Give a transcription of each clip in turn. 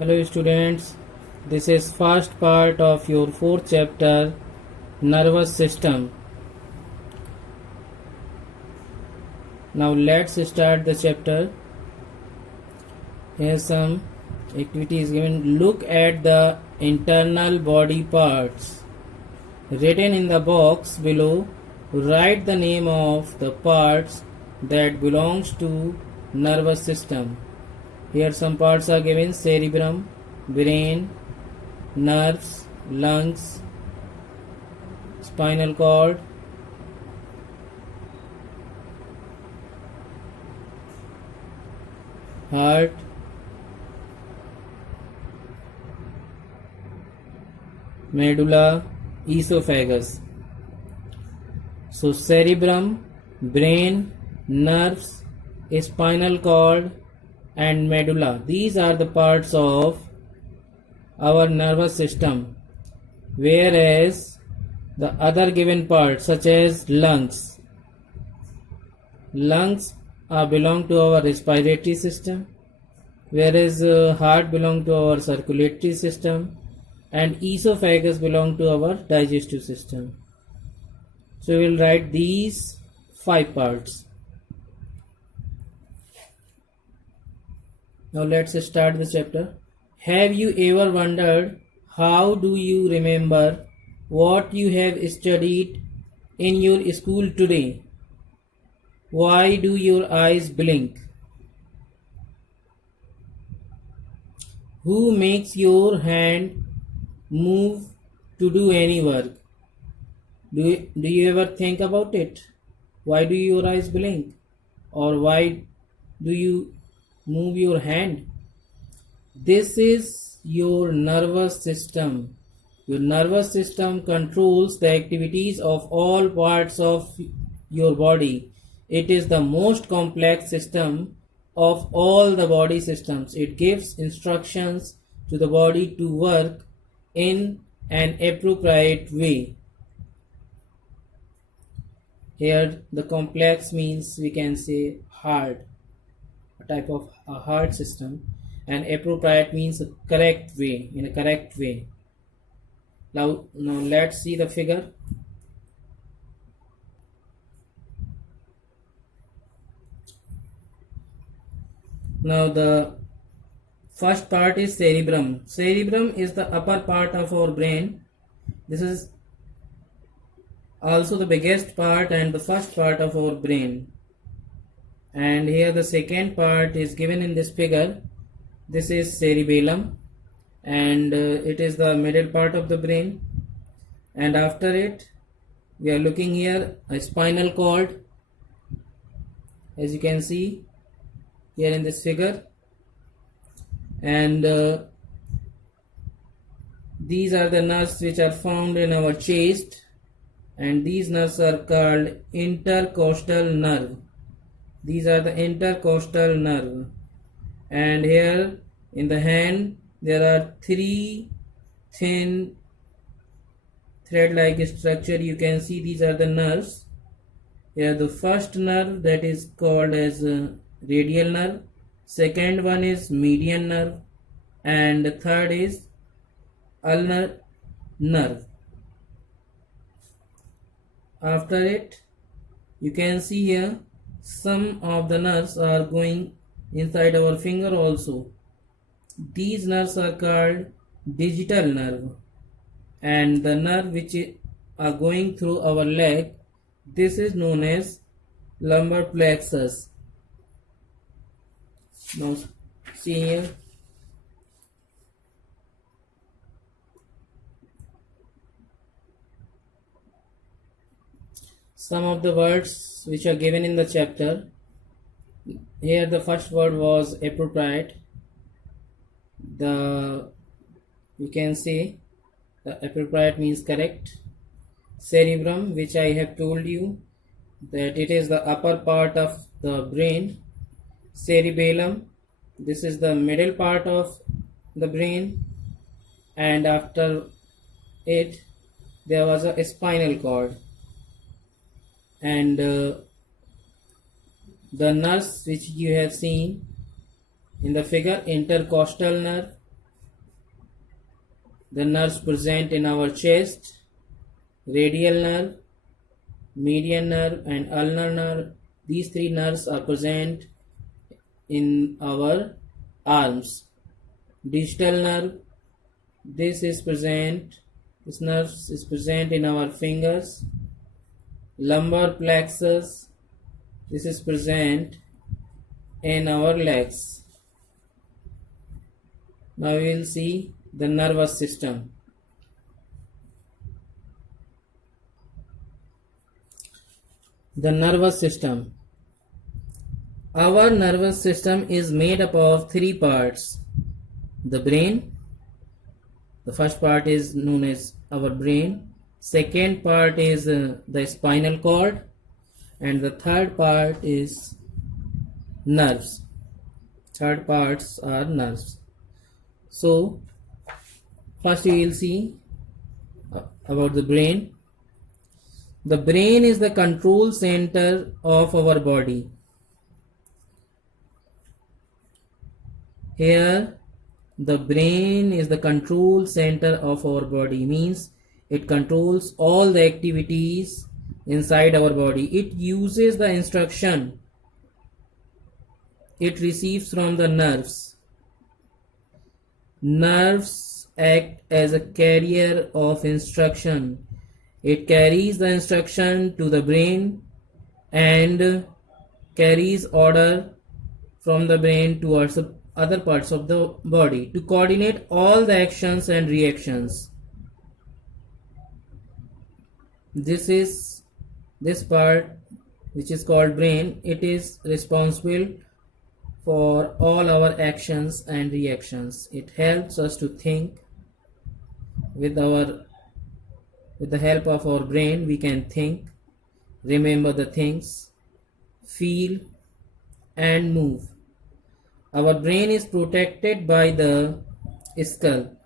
Hello students, this is first part of your fourth chapter, nervous system. Now let's start the chapter. Here some activities given. Look at the internal body parts. Written in the box below, write the name of the parts that belongs to nervous system. Here some parts are given: cerebrum, brain, nerves, lungs, spinal cord, heart, medulla, esophagus. So cerebrum, brain, nerves, spinal cord and medulla, these are the parts of our nervous system, whereas the other given parts such as lungs belong to our respiratory system, whereas heart belong to our circulatory system and esophagus belong to our digestive system. So we will write these 5 parts. Now let's start the chapter. Have you ever wondered how do you remember what you have studied in your school today? Why do your eyes blink? Who makes your hand move to do any work? Do you ever think about it? Why do your eyes blink? Or why do you move your hand? This is your nervous system. Your nervous system controls the activities of all parts of your body. It is the most complex system of all the body systems. It gives instructions to the body to work in an appropriate way. Here the complex means we can say hard, a type of a hard system, and appropriate means a correct way, in a correct way. Now let's see the figure. Now the first part is cerebrum. Cerebrum is the upper part of our brain. This is also the biggest part and the first part of our brain. And here the second part is given in this figure. This is cerebellum and it is the middle part of the brain. And after it we are looking here a spinal cord, as you can see here in this figure, and these are the nerves which are found in our chest, and these nerves are called intercostal nerve. These are the intercostal nerve. And here in the hand there are 3 thin thread like structure. You can see these are the nerves. Here the first nerve, that is called as radial nerve, second one is median nerve, and the third is ulnar nerve. After it you can see here some of the nerves are going inside our finger also. These nerves are called digital nerve, and the nerve which are going through our leg, this is known as lumbar plexus. Now see here, some of the words which are given in the chapter. Here the first word was appropriate. You can say the appropriate means correct. Cerebrum, which I have told you that it is the upper part of the brain. Cerebellum, this is the middle part of the brain, and after it there was a spinal cord, and the nerves which you have seen in the figure, intercostal nerve, the nerves present in our chest, radial nerve, median nerve and ulnar nerve. These three nerves are present in our arms. Digital nerve, this nerve is present in our fingers. Lumbar plexus, this is present in our legs. Now we will see the nervous system. The nervous system. Our nervous system is made up of three parts. The brain, the first part is known as our brain. Second part is the spinal cord, and the third part is nerves. Third parts are nerves. So first we will see about the brain. The brain is the control center of our body. Here the brain is the control center of our body, means it controls all the activities inside our body. It uses the instruction it receives from the nerves. Nerves act as a carrier of instruction. It carries the instruction to the brain and carries order from the brain towards the other parts of the body to coordinate all the actions and reactions. This part, which is called brain, it is responsible for all our actions and reactions. It helps us to think. With the help of our brain, we can think, remember the things, feel and move. Our brain is protected by the skull.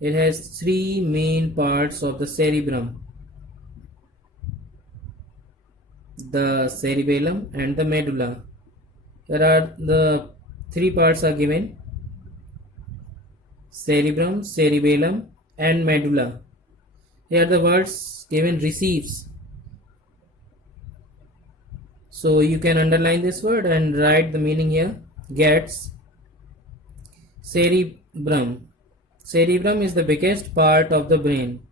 It has three main parts of the cerebrum: the cerebellum and the medulla. Here are the three parts are given: cerebrum, cerebellum and medulla. Here the words given: receives. So you can underline this word and write the meaning here. Gets. Cerebrum. Cerebrum is the biggest part of the brain.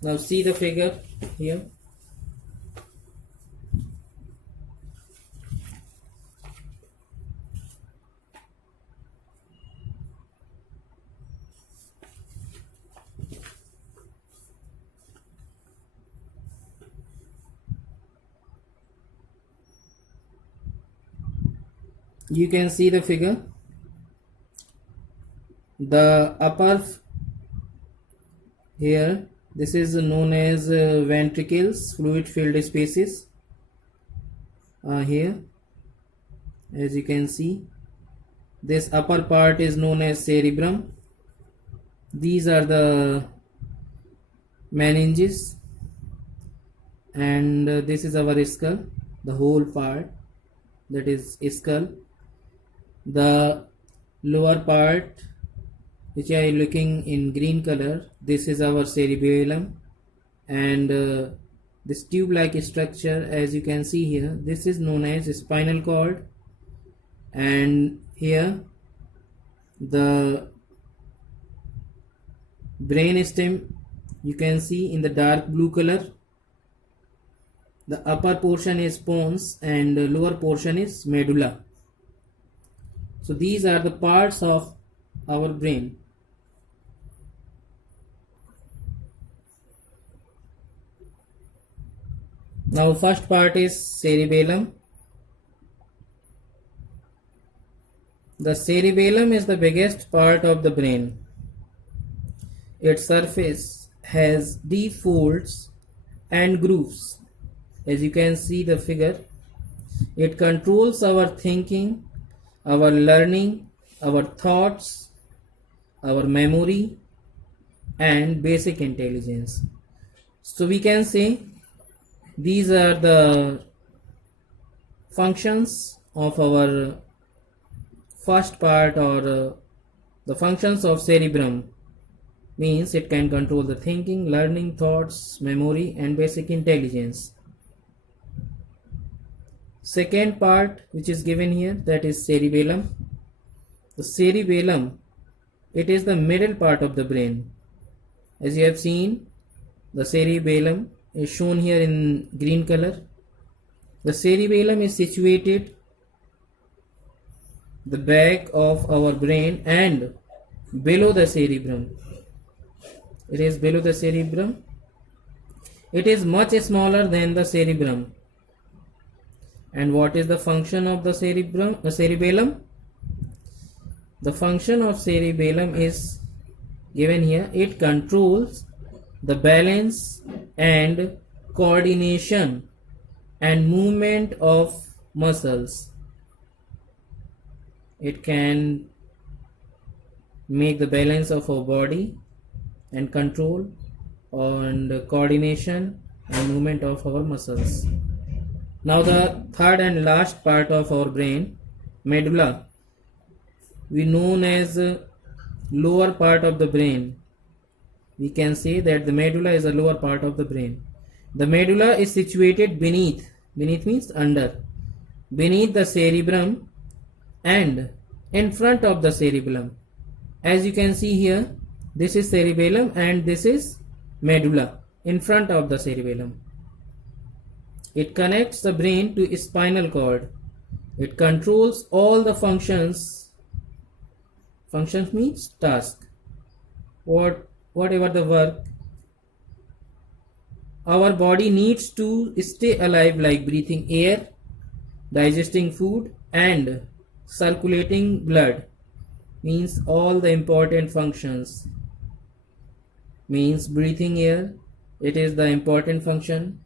Now see the figure here. You can see the figure. The upper here, this is known as ventricles, fluid filled spaces. Here, as you can see, this upper part is known as cerebrum. These are the meninges, and this is our skull, the whole part, that is skull. The lower part, which are looking in green color, this is our cerebellum, and this tube like structure, as you can see here, this is known as spinal cord. And here the brain stem, you can see in the dark blue color. The upper portion is pons and the lower portion is medulla. So these are the parts of our brain. Now first part is cerebellum. The cerebellum is the biggest part of the brain. Its surface has deep folds and grooves. As you can see the figure, it controls our thinking, our learning, our thoughts, our memory and basic intelligence. So we can say these are the functions of our first part or The functions of cerebrum means it can control the thinking, learning, thoughts, memory, and basic intelligence. Second part which is given here, that is cerebellum. The cerebellum, it is the middle part of the brain. As you have seen, the cerebellum is shown here in green color. The cerebellum is situated the back of our brain and below the cerebrum. It is below the cerebrum. It is much smaller than the cerebrum. And what is the function of the cerebellum? The function of cerebellum is given here. It controls the balance and coordination and movement of muscles. It can make the balance of our body and control and coordination and movement of our muscles. Now the third and last part of our brain, medulla, we known as lower part of the brain. We can say that the medulla is the lower part of the brain. The medulla is situated beneath means under, beneath the cerebrum and in front of the cerebellum. As you can see here, this is cerebellum and this is medulla in front of the cerebellum. It connects the brain to spinal cord. It controls all the functions. Functions means task. Whatever the work our body needs to stay alive, like breathing air, digesting food, and circulating blood, means all the important functions. Means breathing air, it is the important function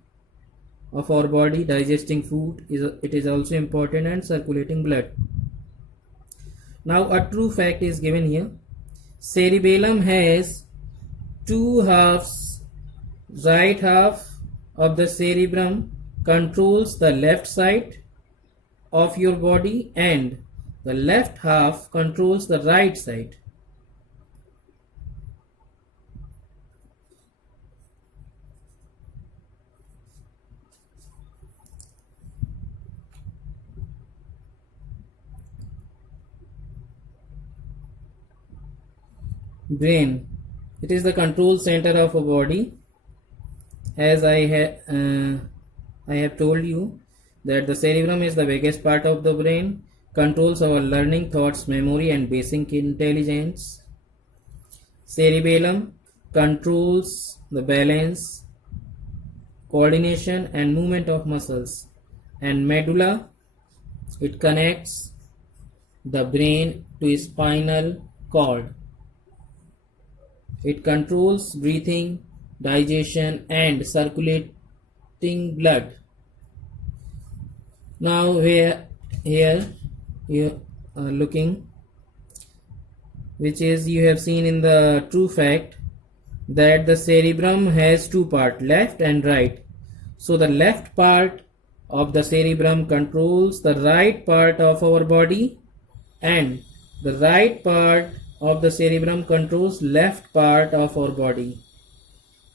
of our body. Digesting food, it is also important, and circulating blood. Now a true fact is given here. Cerebellum has two halves. Right half of the cerebrum controls the left side of your body and the left half controls the right side. Brain, it is the control center of a body. As I have told you that the cerebrum is the biggest part of the brain, controls our learning, thoughts, memory, and basic intelligence. Cerebellum controls the balance, coordination, and movement of muscles. And medulla, it connects the brain to spinal cord. It controls breathing, digestion, and circulating blood. Now here you are looking, which is you have seen in the true fact that the cerebrum has two parts, left and right. So the left part of the cerebrum controls the right part of our body and the right part of the cerebrum controls left part of our body.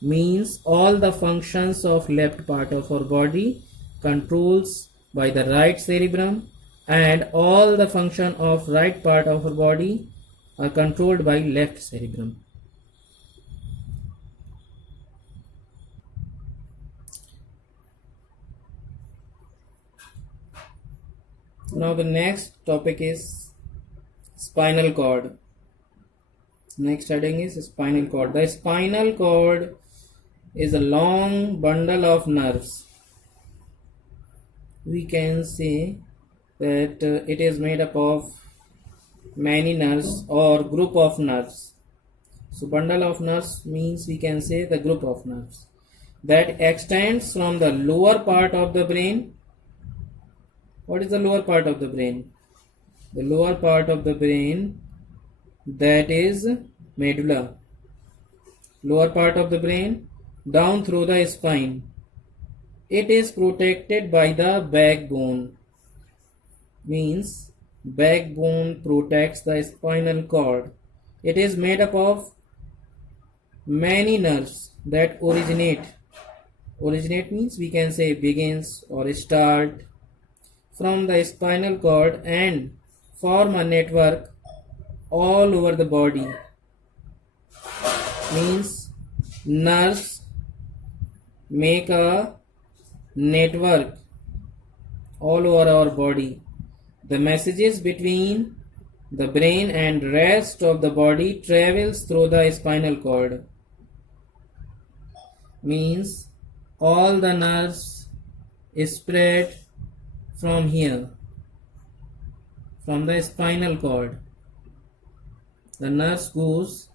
Means all the functions of left part of our body controls by the right cerebrum and all the function of right part of our body are controlled by left cerebrum. Now the next topic is spinal cord. Next heading is spinal cord. The spinal cord is a long bundle of nerves. We can say that it is made up of many nerves or group of nerves. So bundle of nerves means we can say the group of nerves that extends from the lower part of the brain. What is the lower part of the brain? The lower part of the brain, that is medulla. Lower part of the brain down through the spine. It is protected by the backbone. Means backbone protects the spinal cord It is made up of many nerves that originate. Originate means we can say begins or start from the spinal cord and form a network all over the body. Means nerves make a network all over our body. The messages between the brain and rest of the body travels through the spinal cord. Means all the nerves spread from here, from the spinal cord. The nerves goes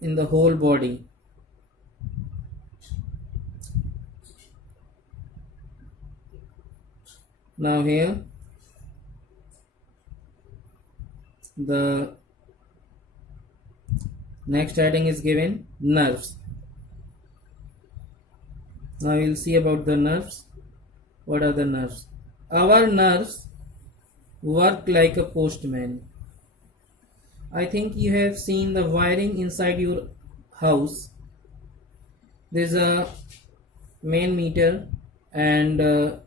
in the whole body. Now here the next heading is given nerves. Now we will see about the nerves. What are the nerves? Our nerves work like a postman. I think you have seen the wiring inside your house. There's a main meter, and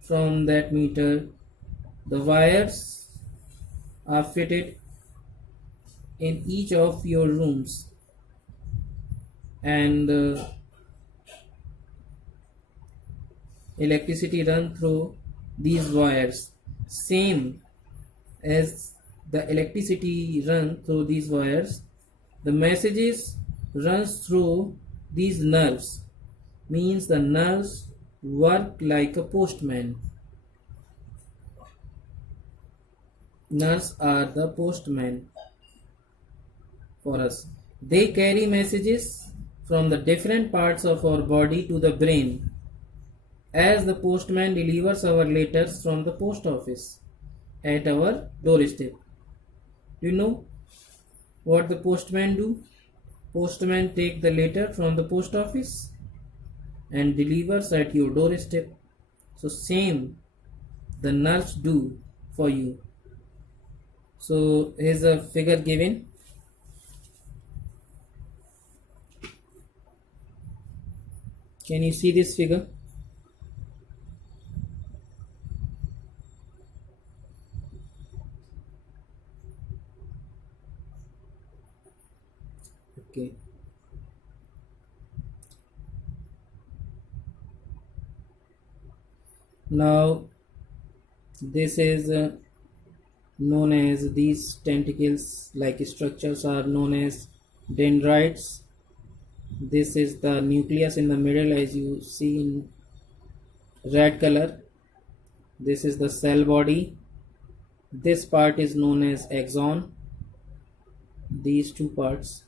from that meter the wires are fitted in each of your rooms, and electricity run through these wires. Same as the electricity run through these wires, the messages runs through these nerves. Means the nerves work like a postman. Nerves are the postman for us. They carry messages from the different parts of our body to the brain, as the postman delivers our letters from the post office at our doorstep. Do you know what the postman do? Postman take the letter from the post office and delivers at your doorstep. So same the nerves do for you. So here's a figure given. Can you see this figure? Okay. Now this is known as, these tentacles like structures are known as dendrites. This is the nucleus in the middle, as you see in red color. This is the cell body. This part is known as axon. These two parts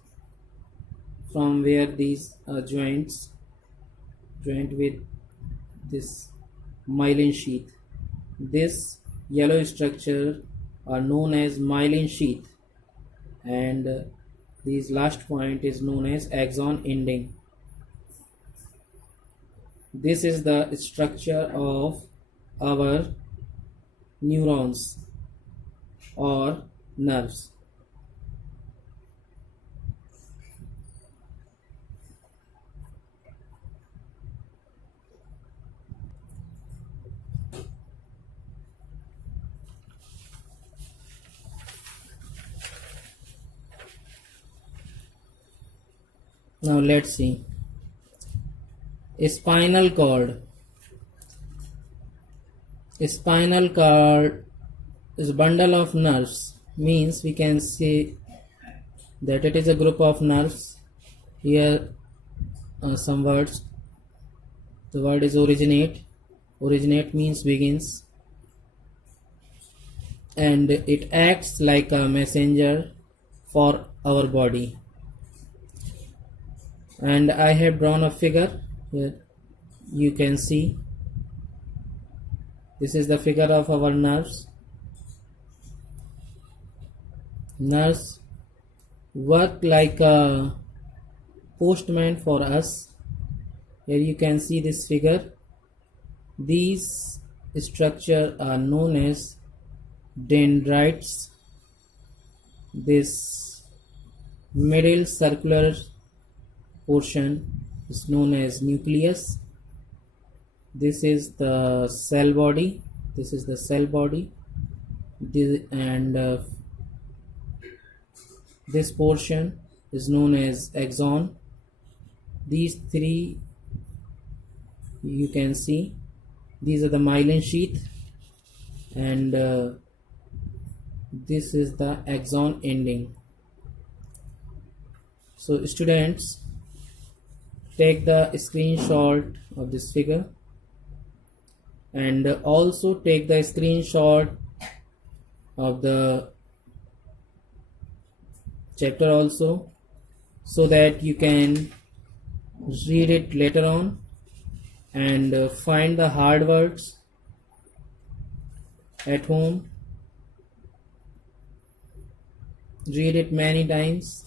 from where these joint with this myelin sheath. This yellow structure are known as myelin sheath, and this last point is known as axon ending. This is the structure of our neurons or nerves. Now let's see. Spinal cord. Spinal cord is a bundle of nerves. Means we can say that it is a group of nerves. Here some words. The word is originate. Originate means begins, and it acts like a messenger for our body. And I have drawn a figure here. You can see this is the figure of our nerves. Nerves work like a postman for us. Here you can see this figure. These structures are known as dendrites. This middle circular portion is known as nucleus. This is the cell body. This is the cell body. And this portion is known as axon. These three you can see, these are the myelin sheath, and this is the axon ending. So students, take the screenshot of this figure and also take the screenshot of the chapter also, so that you can read it later on and find the hard words at home. Read it many times,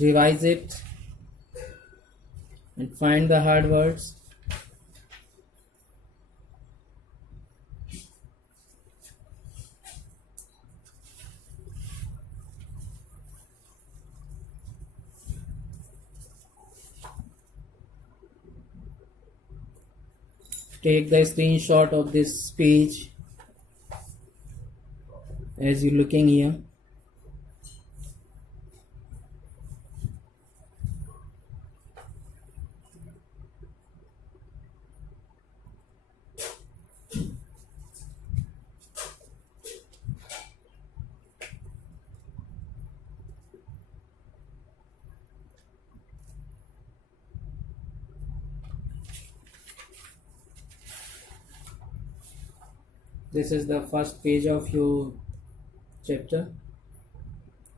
revise it, and find the hard words. Take the screenshot of this page as you're looking here. This is the first page of your chapter.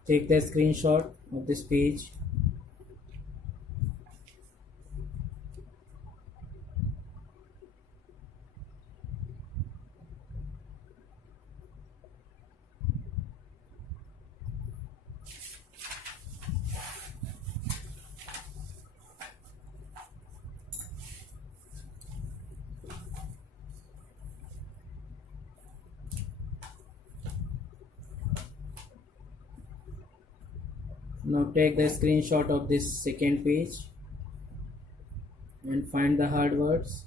Take the screenshot of this page. Now take the screenshot of this second page and find the hard words.